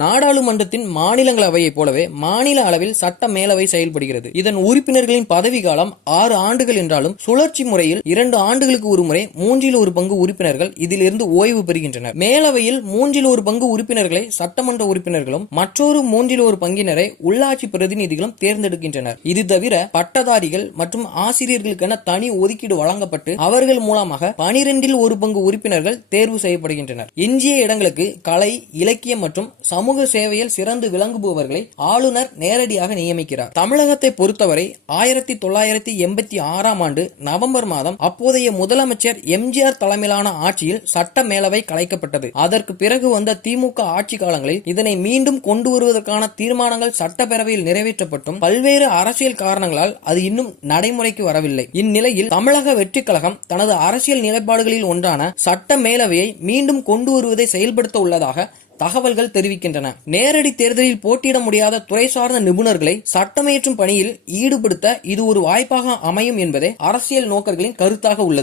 நாடாளுமன்றத்தின் மாநிலங்களவையைப் போலவே மாநில அளவில் சட்ட மேலவை செயல்படுகிறது. இதன் உறுப்பினர்களின் பதவி காலம் 6 ஆண்டுகள் என்றாலும் சுழற்சி முறையில் 2 ஆண்டுகளுக்கு ஒருமுறை 1/3 பங்கு உறுப்பினர்கள் இதிலிருந்து ஓய்வு பெறுகின்றனர். மேலவையில் 1/3 பங்கு உறுப்பினர்களை சட்டமன்ற உறுப்பினர்களும் மற்றொரு 1/3 பங்கினரை உள்ளாட்சி பிரதிநிதிகளும் தேர்ந்தெடுக்கின்றனர். இது தவிர பட்டதாரிகள் மற்றும் ஆசிரியர்களுக்கென தனி ஒதுக்கீடு வழங்கப்பட்டு அவர்கள் மூலமாக 12 பங்கு உறுப்பினர்கள் தேர்வு செய்யப்படுகின்றனர். எஞ்சிய இடங்களுக்கு கலை, இலக்கியம் மற்றும் சமூக சேவையில் சிறந்து விளங்குபவர்களை ஆளுநர் நேரடியாக நியமிக்கிறார். தமிழகத்தை பொறுத்தவரை 1986ஆம் ஆண்டு நவம்பர் மாதம் அப்போதைய முதலமைச்சர் எம்ஜிஆர் தலைமையிலான ஆட்சியில் சட்ட மேலவை கலைக்கப்பட்டது. அதற்கு பிறகு வந்த திமுக ஆட்சி காலங்களில் இதனை மீண்டும் கொண்டு வருவதற்கான தீர்மானங்கள் சட்டப்பேரவையில் நிறைவேற்றப்பட்டும் பல்வேறு அரசியல் காரணங்களால் அது இன்னும் நடைமுறைக்கு வரவில்லை. இந்நிலையில் தமிழக வெற்றி கழகம் தனது அரசியல் நிலைப்பாடுகளில் ஒன்றான சட்ட மேலவையை மீண்டும் கொண்டு வருவதை செயல்படுத்த உள்ளதாக தகவல்கள் தெரிவிக்கின்றன. நேரடி தேர்தலில் போட்டியிட முடியாத துறை சார்ந்த நிபுணர்களை சட்டமியற்றும் பணியில் ஈடுபடுத்த இது ஒரு வாய்ப்பாக அமையும் என்பதே அரசியல் நோக்கர்களின் கருத்தாக உள்ளது.